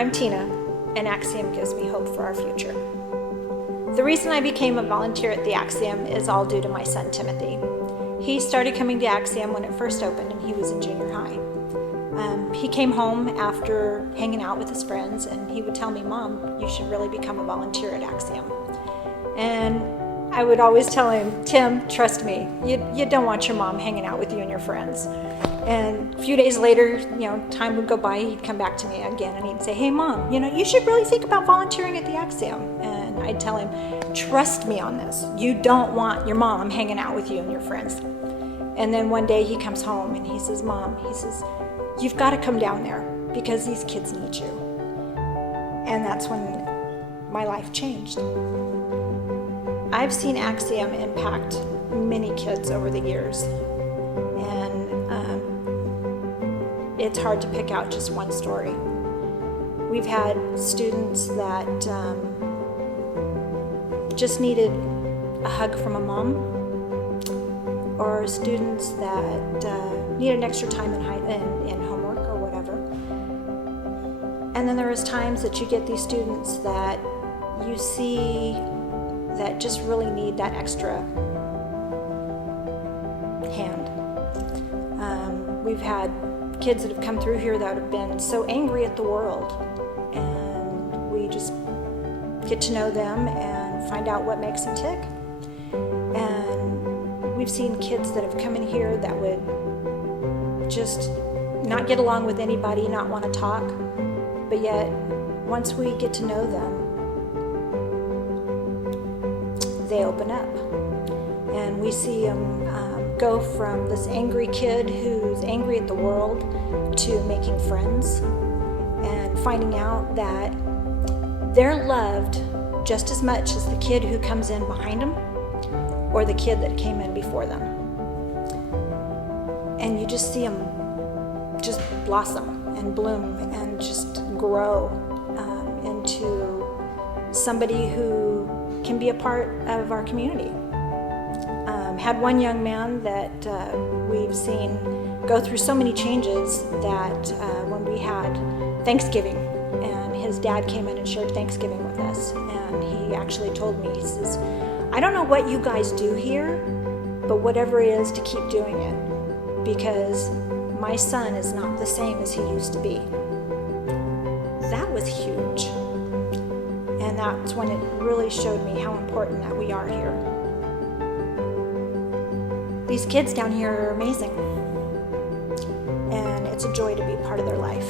I'm Tina, and Axiom gives me hope for our future. The reason I became a volunteer at the Axiom is all due to my son, Timothy. He started coming to Axiom when it first opened, and he was in junior high. He came home after hanging out with his friends, and he would tell me, "Mom, you should really become a volunteer at Axiom." And I would always tell him, "Tim, trust me, you don't want your mom hanging out with you and your friends." And a few days later, time would go by, he'd come back to me again and he'd say, "Hey Mom, you should really think about volunteering at the Axiom." And I'd tell him, "Trust me on this. You don't want your mom hanging out with you and your friends." And then one day he comes home and he says, "Mom," he says, "you've got to come down there because these kids need you." And that's when my life changed. I've seen Axiom impact many kids over the years, and it's hard to pick out just one story. We've had students that just needed a hug from a mom, or students that needed extra time in homework or whatever. And then there is times that you get these students that you see that just really need that extra hand. We've had kids that have come through here that have been so angry at the world, and we just get to know them and find out what makes them tick. And we've seen kids that have come in here that would just not get along with anybody, not want to talk, but yet once we get to know them, they open up, and we see them go from this angry kid who's angry at the world to making friends and finding out that they're loved just as much as the kid who comes in behind them or the kid that came in before them. And you just see them just blossom and bloom and just grow into somebody who can be a part of our community. Had one young man that we've seen go through so many changes that when we had Thanksgiving, and his dad came in and shared Thanksgiving with us, and he actually told me, he says, "I don't know what you guys do here, but whatever it is, to keep doing it, because my son is not the same as he used to be." That was huge. And that's when it really showed me how important that we are here. These kids down here are amazing, and it's a joy to be part of their life.